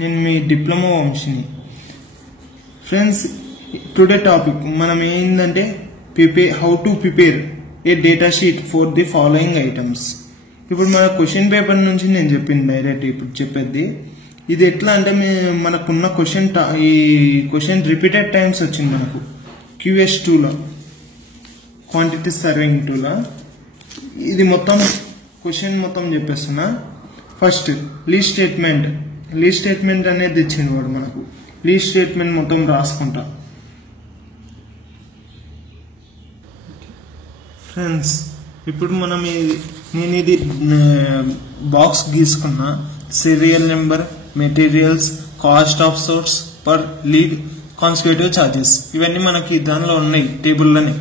నేను మీ diploma వంశిని. Friends, today topic మనం ఏంటంటే how to prepare A data sheet for the following items. ఇప్పుడు మన క్వశ్చన్ పేపర్ నుంచి నేను చెప్పింది డైరెక్ట్ ఇప్పుడు చెప్పేది. ఇది ఎట్లా అంటే మనకున్న ఈ క్వశ్చన్ రిపీటెడ్ టైమ్స్ వచ్చింది మనకు QS 2లో, క్వాంటిటీ సర్వింగ్ 2లో. ఇది మొత్తం క్వశ్చన్ మొత్తం చెప్పేస్తున్నా. ఫస్ట్ లీస్ట్ స్టేట్మెంట్ అనేది ఇచ్చింది వాడు మనకు. లీస్ట్ స్టేట్మెంట్ మొత్తం రాసుకుంటా. ఫ్రెండ్స్, ఇప్పుడు నేను ఇది బాక్స్ గీసుకున్నా. Serial number, materials, cost of source per lead, consecutive charges, ఇవన్నీ మనకి దానిలో ఉన్నాయి టేబుల్లోనే.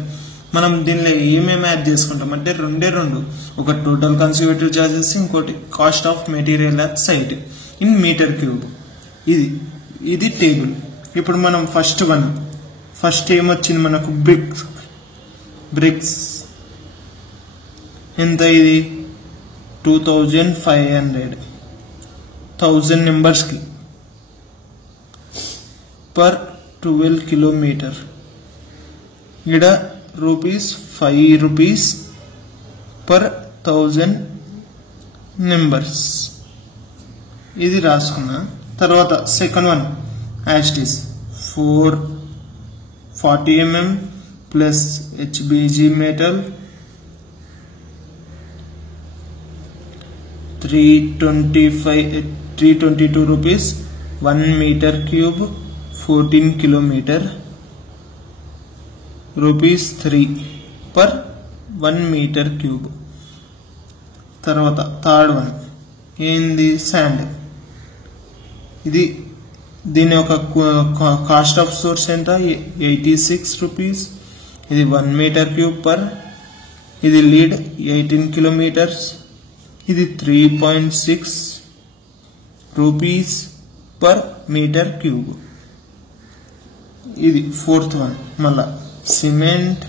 మనం దీనిలో ఏమేమి యాడ్ చేసుకుంటాం అంటే రెండు, ఒక టోటల్ కాన్సిక్యూటివ్ ఛార్జెస్, ఇంకోటి cost of material at site in metre cube. ఇది టేబుల్. ఇప్పుడు మనం ఫస్ట్ ఏమొచ్చింది మనకు బ్రిక్స్ ఎంత, ఇది 2500 1000 నెంబర్స్కి పర్ 12 కిలోమీటర్. ఇక్కడ ₹5 పర్ 1000 నెంబర్స్. ఇది రాసుకున్నా. తర్వాత second one as it is 40 mm plus HBG metal 322 rupees 1 metre cube 14 kilometre ₹3 per 1 metre cube. తర్వాత థర్డ్ వన్ ఏంది, శాండ్. దీని యొక్క కాస్ట్ ఆఫ్ సోర్స్ ఎంత, 86 రూపీస్. ఇది 1 మీటర్ క్యూబ్ పర్, ఇది లీడ్ 18 కిలోమీటర్స్, ఇది 3.6 రూపీస్ పర్ మీటర్ క్యూబ్. ఇది fourth one. మళ్ళా cement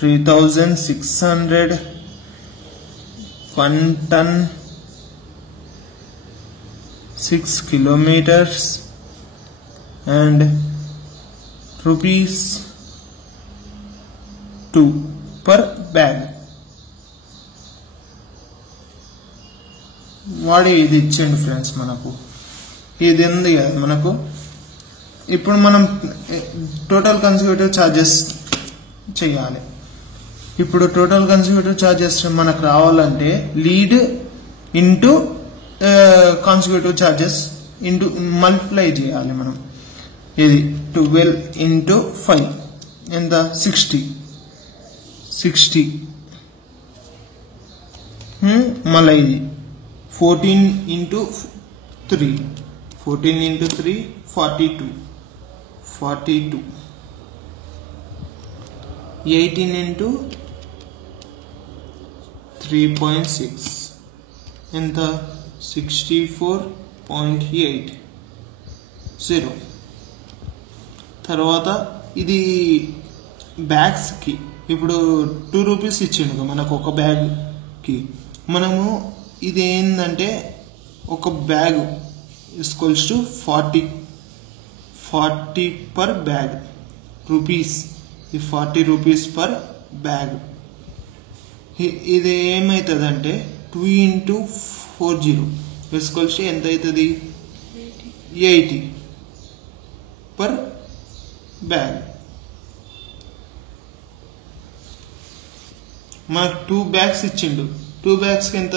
3600 1 ton 6 kilometers and ₹2 per bag. వాడే ఇది ఇచ్చిండు ఫ్రెండ్స్ మనకు. ఇది ఉంది కదా మనకు. ఇప్పుడు మనం టోటల్ కాన్సిక్యూటివ్ ఛార్జెస్ చేయాలి. ఇప్పుడు టోటల్ కాన్సిక్యూటివ్ ఛార్జెస్ మనకు రావాలంటే lead into consecutive charges into multiply చేయాలి మనం. ఇది 12 into 5 ఎంత, 60. మళ్ళీ ఇది 14 into 3 42. 18 into 3.6 ఎంత, 64.80. తర్వాత ఇది బ్యాగ్స్ కి ఇప్పుడు ₹2 ఇచ్చిండు మనకు ఒక బ్యాగ్ కి. మనము ఇది ఏంటంటే ఒక bag equals to 40 per bag rupees. ఈ ₹40 పర్ బ్యాగ్. ఇది ఏమవుతుంది అంటే 2 into 40 ఈక్వల్స్ ఎంత అవుతుంది, 80 పర్ బ్యాగ్. మనకు 2 బ్యాగ్స్ ఇచ్చిండు. 2 బ్యాగ్స్కి ఎంత,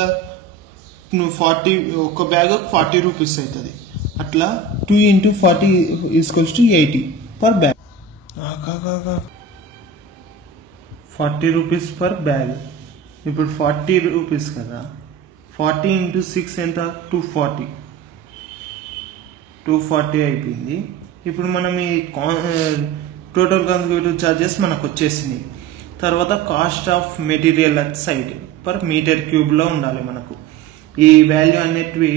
40, ఒక బ్యాగ్ ₹40 అవుతుంది. అట్లా 2 into 40 equals to 80 per bag. ₹40 per bag. ఇప్పుడు ₹40 కదా, 40 into 6 ఎంత, 240 అయిపోయింది. ఇప్పుడు మనం ఈ టోటల్ కాన్సిక్యూటివ్ ఛార్జెస్ మనకు వచ్చేసినాయి. తర్వాత cost of material at site per metre cube లో ఉండాలి మనకు. ఈ వాల్యూ అనేటివి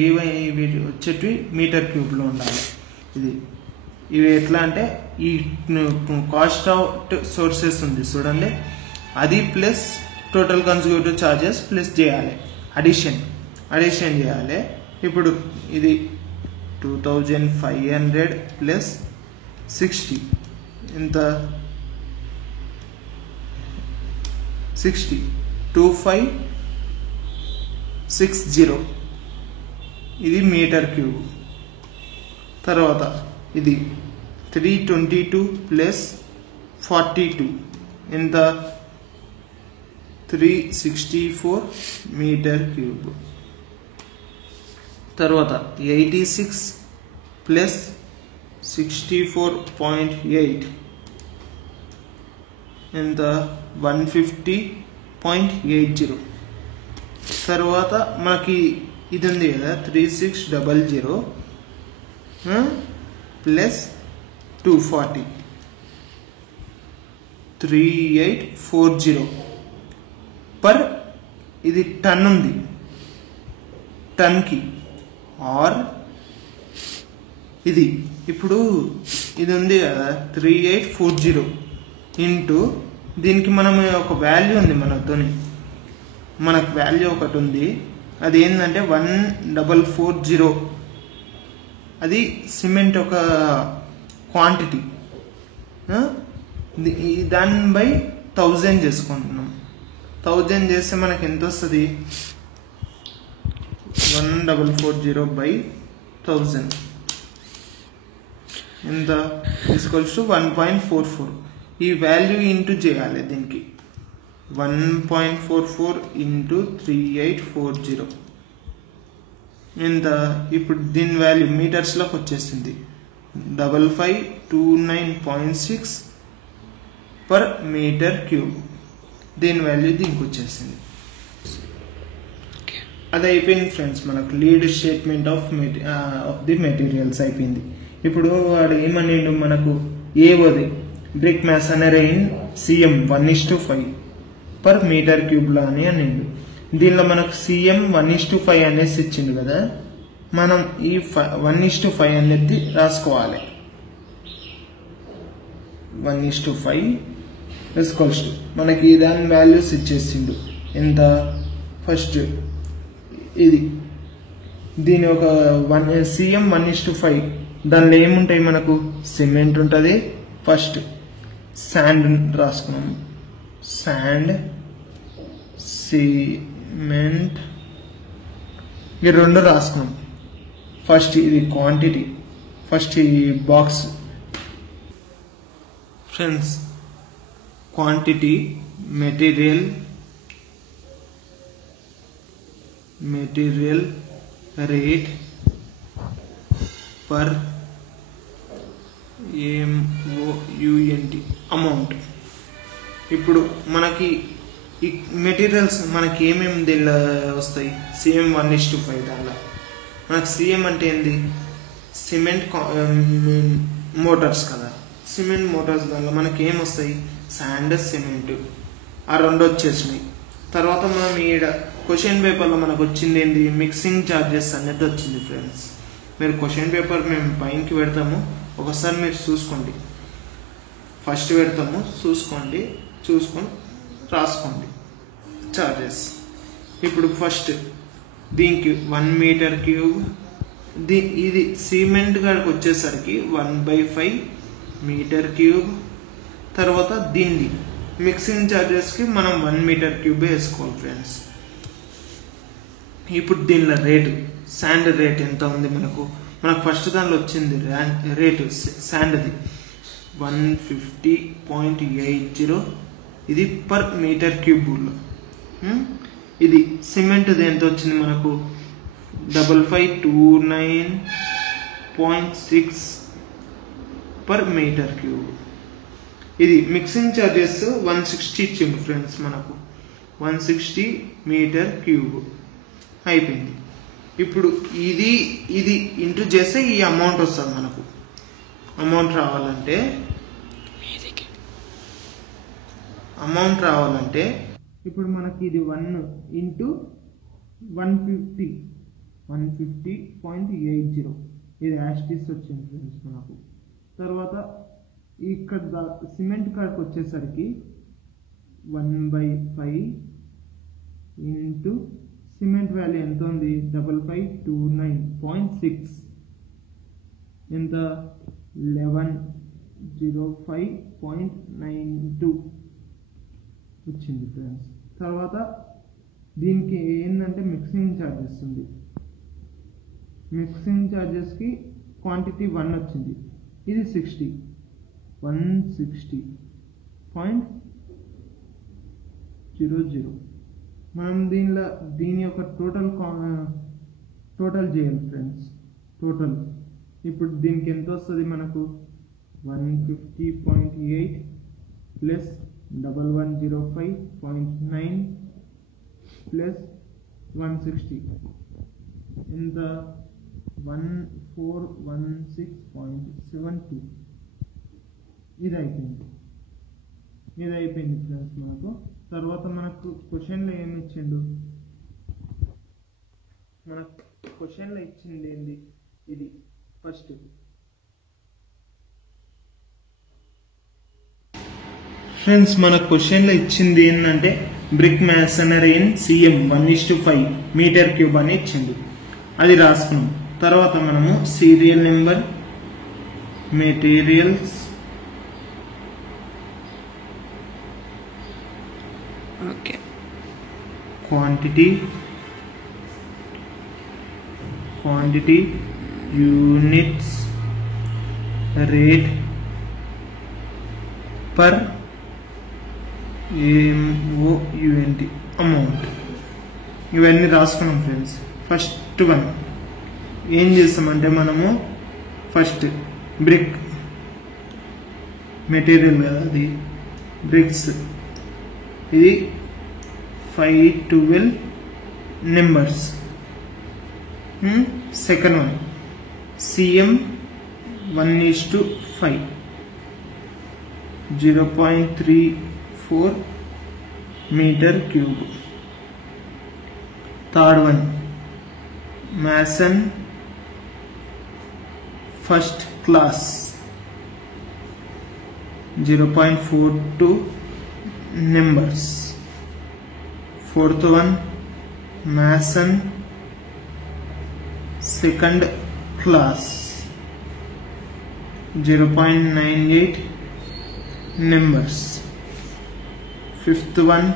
వచ్చేటివి మీటర్ క్యూబ్ లో ఉండాలి. ఇవి ఎట్లా అంటే ఈ కాస్ట్ ఆఫ్ సోర్సెస్ ఉంది చూడండి, అది ప్లస్ టోటల్ కన్స్యూటివ్ చార్జెస్ ప్లస్ చేయాలి, అడిషన్ చేయాలి. ఇప్పుడు ఇది 2500 ప్లస్ 60 ఎంత 60 2560 ఇది మీటర్ క్యూబ్. తర్వాత ఇది 322 ప్లస్ 42 ఎంత 364 మీటర్ క్యూబ్. తర్వాత 86 ప్లస్ 64.8 ఎంత 150.80. తర్వాత మనకి ఇది ఉంది కదా 3600 ప్లస్ 240 3840 పర్ ఇది టన్ ఉంది, టన్కి ఆర్ ఇది ఇప్పుడు ఇది ఉంది కదా 3840 ఇంటూ దీనికి మనం ఒక వాల్యూ ఉంది మనకు వాల్యూ ఒకటి ఉంది, అది ఏంటంటే 1440. అది సిమెంట్ ఒక క్వాంటిటీ, దాన్ని బై 1000 చేసుకుంటున్నాం. 1000 చేస్తే మనకి ఎంత వస్తుంది 1440 by 1000 ఎంత ఈక్వల్స్ టు 1.44. ఈ వాల్యూ ఇంటూ చేయాలి దీనికి 1.44 ఇంటూ 3840 ఎంత. ఇప్పుడు దీని వాల్యూ మీటర్స్లోకి వచ్చేసింది 5529.6 పర్ మీటర్ క్యూబ్. దీని వాల్యూ దీనికి వచ్చేసింది. అది అయిపోయింది ఫ్రెండ్స్, మనకు lead statement of the materials అయిపోయింది. ఇప్పుడు వాడు ఏమనిండు మనకు ఏవోది brick masonry in CM 1:5 per metre cube లా అని అనిండు. దీనిలో మనకు CM 1:5 అనేసి ఇచ్చిండు కదా, మనం ఈ 1:5 అనేది రాసుకోవాలి. 1:5 ఈక్వల్స్ టు మనకి దాని వాల్యూస్ ఇచ్చేసిండు ఎంత. ఫస్ట్ ఇది దీని ఒక CM 1:5 దానిలో ఏముంటాయి మనకు సిమెంట్ ఉంటుంది. ఫస్ట్ శాండ్ రాసుకున్నాం, శాండ్ సిమెంట్ ఈ రెండు రాసుకున్నాం. ఫస్ట్ ఇది క్వాంటిటీ, ఫస్ట్ ఈ box friends quantity material rate per MOUNT amount. ఇప్పుడు మనకి ఈ మెటీరియల్స్ మనకి ఏమేమి దీనిలో వస్తాయి CM 1:5 దానిలో మనకు CM అంటే ఏంది సిమెంట్ మోటార్స్ కదా, సిమెంట్ మోటార్స్ దానిలో మనకి ఏం వస్తాయి శాండ్ సిమెంట్ ఆ రెండు వచ్చేసినాయి. తర్వాత మనం ఈడ క్వశ్చన్ పేపర్లో మనకు వచ్చింది ఏంది మిక్సింగ్ ఛార్జెస్ అనేది వచ్చింది ఫ్రెండ్స్. మీరు క్వశ్చన్ పేపర్ మేము పైనకి పెడతాము, ఒకసారి మీరు చూసుకోండి. ఫస్ట్ పెడతాము, చూసుకొని రాసుకోండి ఛార్జెస్. ఇప్పుడు ఫస్ట్ దీనికి 1 మీటర్ క్యూబ్, ఇది సిమెంట్ గారికి వచ్చేసరికి 1/5 మీటర్ క్యూబ్. తర్వాత దీన్ని మిక్సింగ్ ఛార్జెస్కి మనం 1 మీటర్ క్యూబ్ వేసుకోవాలి ఫ్రెండ్స్. ఇప్పుడు దీనిలో రేటు శాండ్ రేట్ ఎంత ఉంది మనకు ఫస్ట్ దానిలో వచ్చింది రేటు శాండ్ది 150.80 ఇది పర్ మీటర్ క్యూబ్లో. ఇది సిమెంట్ది ఎంత వచ్చింది మనకు 5529.6 పర్ మీటర్ క్యూబ్. ఇది మిక్సింగ్ ఛార్జెస్ 160 ఇచ్చింది ఫ్రెండ్స్, మనకు 160 మీటర్ క్యూబ్ అయిపోయింది. ఇప్పుడు ఇది ఇంటూ చేస్తే ఈ అమౌంట్ వస్తుంది మనకు. అమౌంట్ రావాలంటే ఇప్పుడు మనకి ఇది 1 ఇంటూ 150.80 ఇది యాస్టిస్ వచ్చింది ఫ్రెండ్స్ మనకు. తర్వాత ఇక్కడ సిమెంట్ కాడికి వచ్చేసరికి 1/5 ఇంటూ సిమెంట్ వాల్యూ ఎంత ఉంది 5529.6 ఎంత 1105.92 వచ్చింది ఫ్రెండ్స్. తర్వాత దీనికి ఏంటంటే మిక్సింగ్ ఛార్జెస్ ఉంది. మిక్సింగ్ ఛార్జెస్కి క్వాంటిటీ 1 వచ్చింది. ఇది 160.00. మనం దీని యొక్క టోటల్ చేయాలి ఫ్రెండ్స్. టోటల్ ఇప్పుడు దీనికి ఎంత వస్తుంది మనకు 150.8 ప్లస్ 1105.9 ప్లస్ 160 ఎంత 1416.72. ఇది అయిపోయింది ఫ్రెండ్స్ మనకు. తర్వాత మనకు క్వశ్చన్లో ఏమి ఇచ్చిండు, మనకు క్వశ్చన్లో ఇచ్చింది ఏంది, ఇది ఫస్ట్ ఫ్రెండ్స్ మన క్వశ్చన్లో ఇచ్చింది ఏంటంటే brick masonry in CM 1:5 metre cube అని ఇచ్చిండు. అది రాసుకున్నాం. తర్వాత మనము serial number, materials, quantity, units, rate per AMOUNT amount ఇవన్నీ రాసుకున్నాం ఫ్రెండ్స్. ఫస్ట్ వన్ ఏం చేస్తామంటే మనము ఫస్ట్ బ్రిక్ మెటీరియల్ కదా, అది బ్రిక్స్, ఇది 512 numbers. Second one CM 1:5 0.34 metre cube. Third one mason first class 0.42 numbers. Fourth one mason second class 0.98 numbers. Fifth one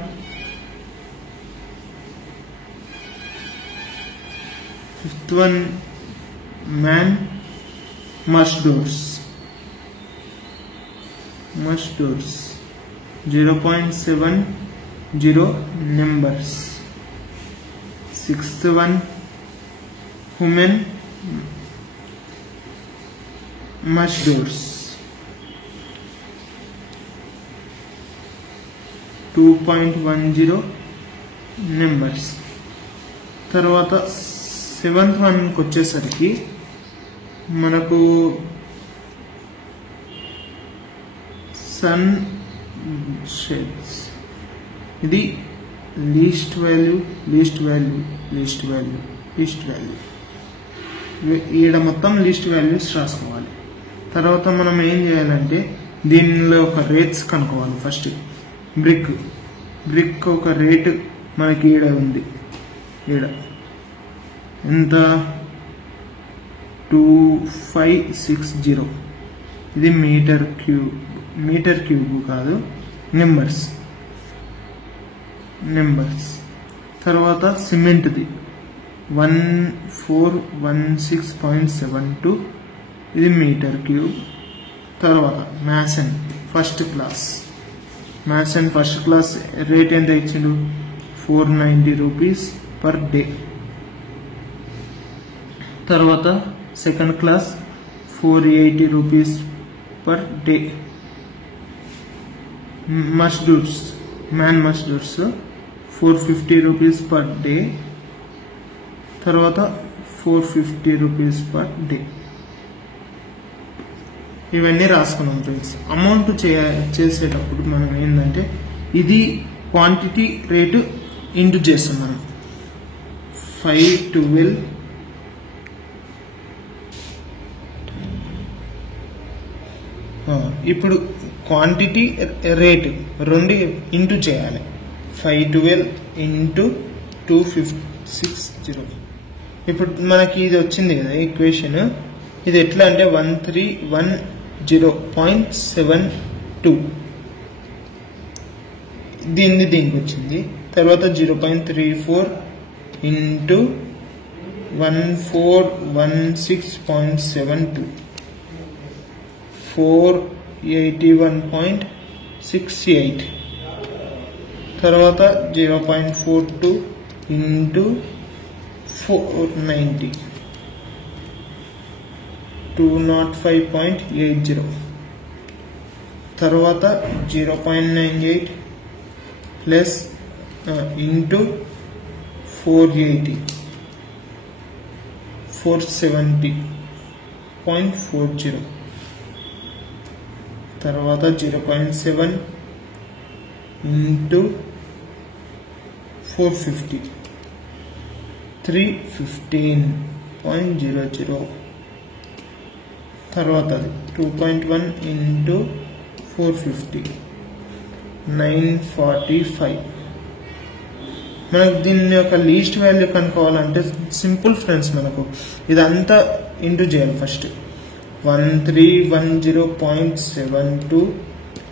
man must doors 0.70 numbers. Sixth one women must doors 2.10 numbers. తర్వాత seventh వన్కి వచ్చేసరికి మనకు sun shades, ఇది least value. ఈడ మొత్తం least values రాసుకోవాలి. తర్వాత మనం ఏం చేయాలంటే దీనిలో ఒక రేట్స్ కనుక్కోవాలి. ఫస్ట్ బ్రిక్ ఒక రేటు మనకి ఈడ ఉంది. ఈడ ఎంత 2560. ఇది మీటర్ క్యూబ్ కాదు, నెంబర్స్. తర్వాత సిమెంట్ది 1416.72, ఇది మీటర్ క్యూబ్. తర్వాత మాసన్ ఫస్ట్ క్లాస్ రేట్ ఎంత ఇచ్చిండు 490 రూపీస్ పర్ డే. తర్వాత second class 480 rupees per day. Man మస్డూర్స్ 450 రూపీస్ పర్ డే. తర్వాత 450 రూపీస్ పర్ డే. ఇవన్నీ రాసుకున్నాం ఫ్రెండ్స్. అమౌంట్ చేసేటప్పుడు మనం ఏంటంటే ఇది క్వాంటిటీ రేటు ఇంటూ చేస్తాం మనం. 512 ఇప్పుడు క్వాంటిటీ రేటు రెండు ఇంటూ చేయాలి. 512 ఇంటూ 250 0.60. ఇప్పుడు మనకి ఇది వచ్చింది కదా ఈక్వేషన్, ఇది ఎట్లా అంటే 1310.72 దీనికి వచ్చింది. తర్వాత 0.34 ఇంటూ 1416.72 481.68. తర్వాత 0.42 ఇంటూ 490 205.80. తర్వాత 0.98 ప్లస్ ఇంటూ 480 470.40. తర్వాత 0.7 ఇంటూ 450 315.00. తర్వాత 2.1 ఇంటూ 450 945. మనకు దీని యొక్క లీస్ట్ వాల్యూ కనుక్కోవాలంటే సింపుల్ ఫ్రెండ్స్, మనకు ఇదంతా ఇంటూ చేయాలి. First 1310.72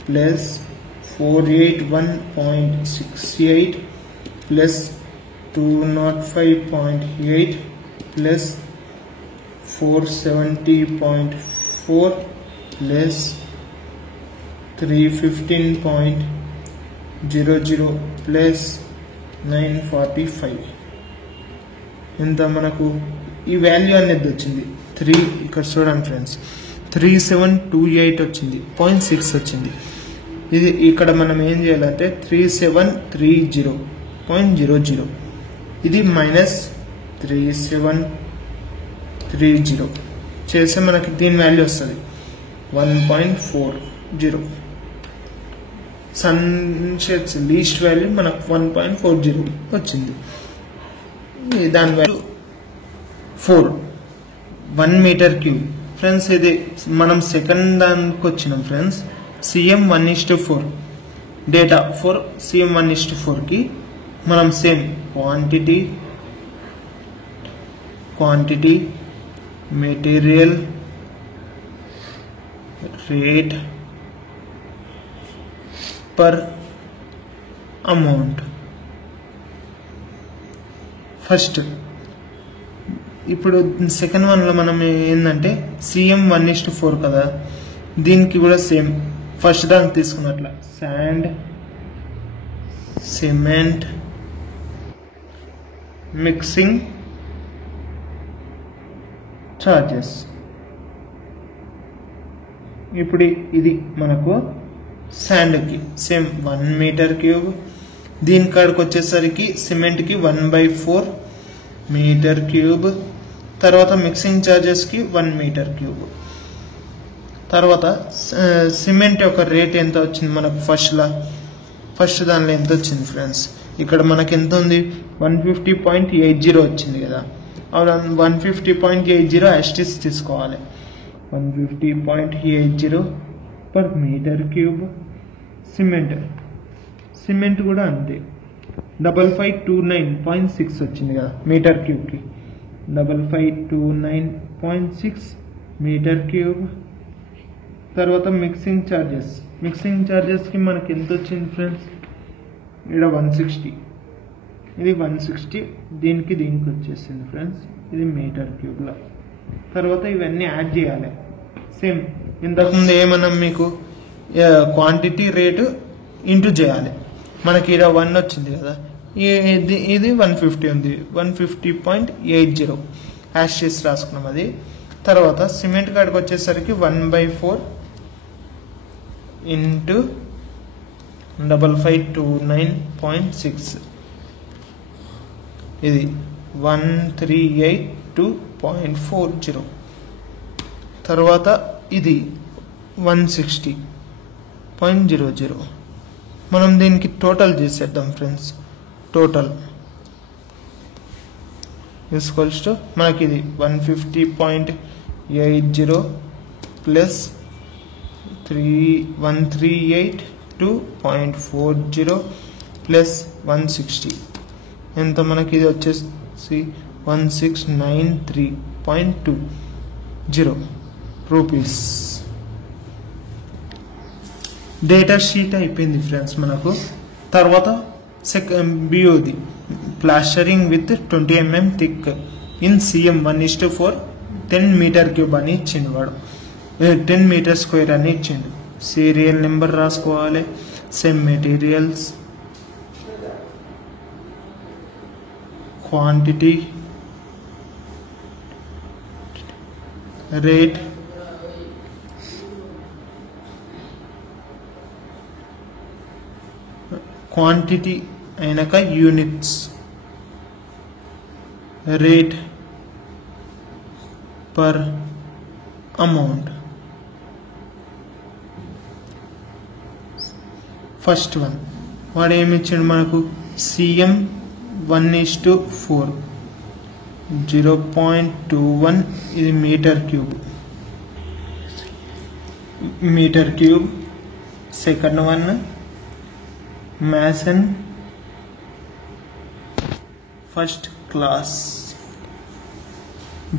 plus 481.68 plus 205.8 plus 470.4 plus 315.00 plus 945. ఎంత మనకు ఈ వాల్యూ అనేది వచ్చింది 3. ఇక్కడ చూడండి ఫ్రెండ్స్, 3728 వచ్చింది, 0.6 వచ్చింది. ఇది ఇక్కడ మనం ఏం చేయాలంటే 3730.00, ఇది మైనస్ 3730 చేస్తే మనకి దీని వాల్యూ వస్తుంది 1.40. సన్షెట్స్ లీస్ట్ వాల్యూ మనకు 1.40 వచ్చింది. దాని వాల్యూ 4 1 మీటర్ క్యూబ్. ఫ్రెండ్స్ ఇది మనం సెకండ్ దానికి వచ్చినాం friends. CM1:4 data for CM1:4 కి మనం same quantity material rate per amount. First ఇప్పుడు సెకండ్ వన్లో మనం ఏంటంటే CM1:4 కదా, దీనికి కూడా సేమ్ ఫస్ట్ దానికి తీసుకున్నట్ల శాండ్, సిమెంట్, మిక్సింగ్ చార్జెస్. ఇప్పుడు ఇది మనకు శాండ్కి సేమ్ 1 మీటర్ క్యూబ్. దీని కాడికి వచ్చేసరికి సిమెంట్కి 1/4 మీటర్ క్యూబ్. తర్వాత మిక్సింగ్ చార్జెస్కి 1 మీటర్ క్యూబ్. తర్వాత సిమెంట్ యొక్క రేట్ ఎంత వచ్చింది మనకు ఫస్ట్ దానిలో ఎంత వచ్చింది ఫ్రెండ్స్, ఇక్కడ మనకి ఎంత ఉంది 150.80 వచ్చింది కదా. 150.80 యాస్టిస్ తీసుకోవాలి. 150.80 పర్ మీటర్ క్యూబ్. సిమెంట్ కూడా అంతే 5529.6 వచ్చింది కదా మీటర్ క్యూబ్కి. 5529.6 మీటర్ క్యూబ్. తర్వాత మిక్సింగ్ చార్జెస్కి మనకి ఎంత వచ్చింది ఫ్రెండ్స్, ఇక్కడ 160. ఇది 160 దీనికి వచ్చేసింది ఫ్రెండ్స్, ఇది మీటర్ క్యూబ్లో. తర్వాత ఇవన్నీ యాడ్ చేయాలి. సేమ్ ఇంతకుముందు ఏమన్నా మీకు క్వాంటిటీ రేటు ఇంటూ చేయాలి. మనకి ఇక్కడ 1 వచ్చింది కదా, ఇది 150 ఉంది, 150.80 యాష్ చేసి రాసుకున్నాం అది. తర్వాత సిమెంట్ కాడికి వచ్చేసరికి 1/4 ఇంటూ 5529.6, ఇది 1382.40. తర్వాత ఇది 160.00. మనం దీనికి టోటల్ చేసేద్దాం ఫ్రెండ్స్. టోటల్ ఈక్వల్స్ టు మనకి ఇది 150.80 ప్లస్ 1382.40 ప్లస్ 160 ఎంత మనకి ఇది see 1693.20 రూపీస్. డేటా షీట్ అయిపోయింది ఫ్రెండ్స్ మనకు. తర్వాత బిఓది plastering with 20 mm thick in CM 1:4 10 meter cube అని ఇచ్చిండు వాడు, 10 మీటర్ స్క్వేర్ అని ఇచ్చిండు. సీరియల్ నెంబర్ రాసుకోవాలి, same materials, quantity, rate, quantity అయినాక units, rate per amount. First one వాడు ఏమి ఇచ్చిండు మనకు, CM 1:4 0.21 ఇది meter cube. Second one Mason first class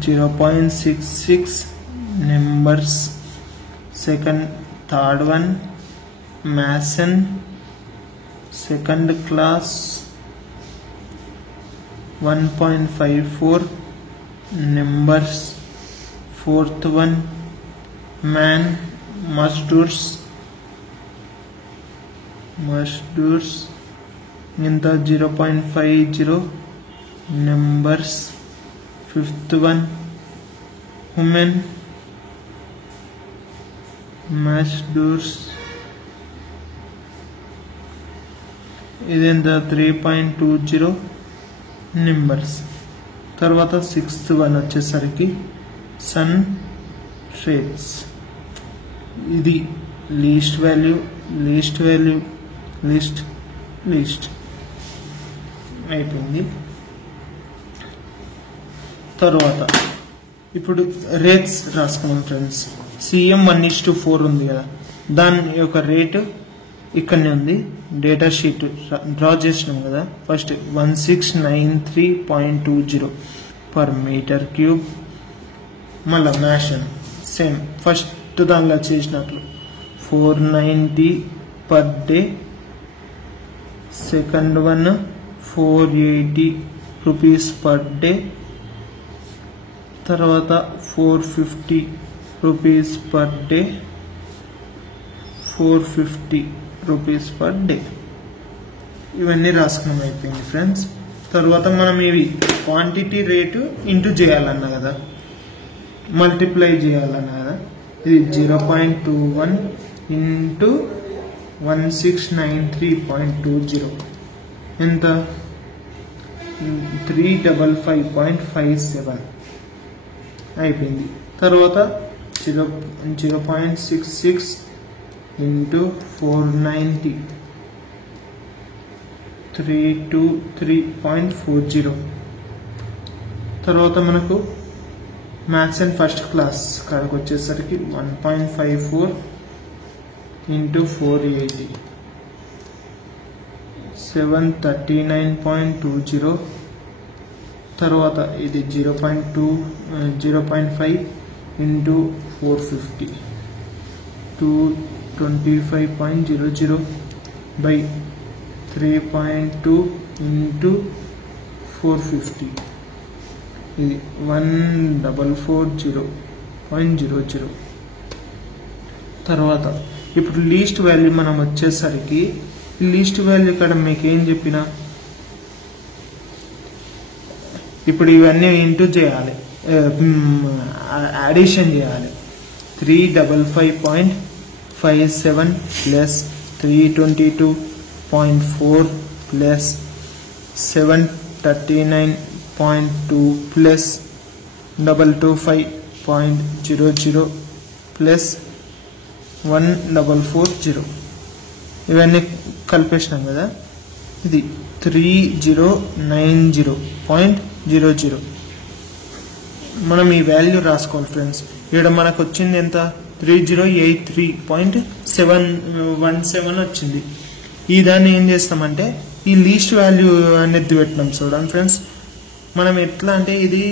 0.66 numbers. Third one Mason second class 1.54 numbers. Fourth one man Mazdurs ఇంత 0.50 numbers. Fifth one women Mazdurs ఇదంతా 3.20 numbers. తర్వాత sixth one వచ్చేసరికి sun shades, ఇది లీస్ట్ వాల్యూ లీస్ట్ అయిపోయింది. తర్వాత ఇప్పుడు rates రాసుకున్నాం friends. CM 1:4 ఉంది కదా, దాని యొక్క రేటు ఇక్కడనే ఉంది, డేటా షీట్ డ్రా చేసినాం కదా. First 1693.20 per metre cube. మళ్ళీ మ్యాషన్ సేమ్ ఫస్ట్ దానిలో చేసినట్లు 490 per day. Second one 480 rupees per day. తర్వాత 450 rupees per day, 450 rupees per day. ఇవన్నీ రాసుకున్నాం అయిపోయింది ఫ్రెండ్స్. తర్వాత మనం ఇవి క్వాంటిటీ రేటు ఇంటూ చేయాలన్నా కదా, మల్టిప్లై చేయాలన్నా కదా. ఇది 0.21 ఇంటూ 1693.20 ఎంత 355.57 అయిపోయింది. తర్వాత 0.66 ఇంటూ 490 323.40. తర్వాత మనకు మ్యాథ్స్ అండ్ ఫస్ట్ క్లాస్ కాడికి వచ్చేసరికి 1.54 ఇంటూ 480 739.20. తర్వాత ఇది 0.5 ఇంటూ 450 225.00 బై 3.2 ఇంటూ 450 ఇది 1440.00. తర్వాత ఇప్పుడు లీస్ట్ వాల్యూ మనం వచ్చేసరికి లీస్ట్ వాల్యూ ఇక్కడ మీకు ఏం చెప్పినా ఇప్పుడు ఇవన్నీ ఇంటూ చేయాలి, అడిషన్ చేయాలి. 355.57 ప్లస్ 322.4 ప్లస్ 739.2 ప్లస్ 225.00 ప్లస్ 1440 ఇవన్నీ కలిపేసినాం కదా. ఇది 3090.00. మనం ఈ వాల్యూ రాసుకోవాలి ఫ్రెండ్స్. ఇక్కడ మనకు వచ్చింది ఎంత 3083.717 వచ్చింది. ఈ దాన్ని ఏం చేస్తామంటే ఈ లీస్ట్ వాల్యూ అనేది పెట్టినాం చూడండి ఫ్రెండ్స్. మనం ఎట్లా అంటే ఇది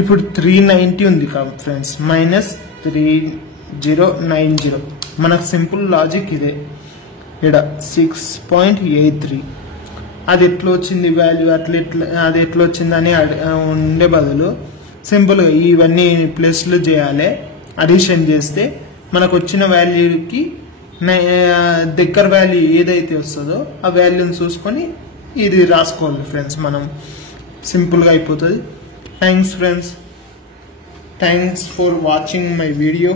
ఇప్పుడు 390 ఉంది ఫ్రెండ్స్, -3090. మనకు సింపుల్ లాజిక్ ఇదే. ఇక్కడ 6.83 అది ఎట్లా వచ్చింది వాల్యూ, అది ఎట్లా వచ్చింది అని ఉండే బదులు సింపుల్గా ఇవన్నీ ప్లస్లు చేయాలి. అడిషన్ చేస్తే మనకు వచ్చిన వాల్యూకి దగ్గర వాల్యూ ఏదైతే వస్తుందో ఆ వాల్యూని చూసుకొని ఇది రాసుకోవాలి ఫ్రెండ్స్. మనం సింపుల్గా అయిపోతుంది. Thanks friends, thanks for watching my video.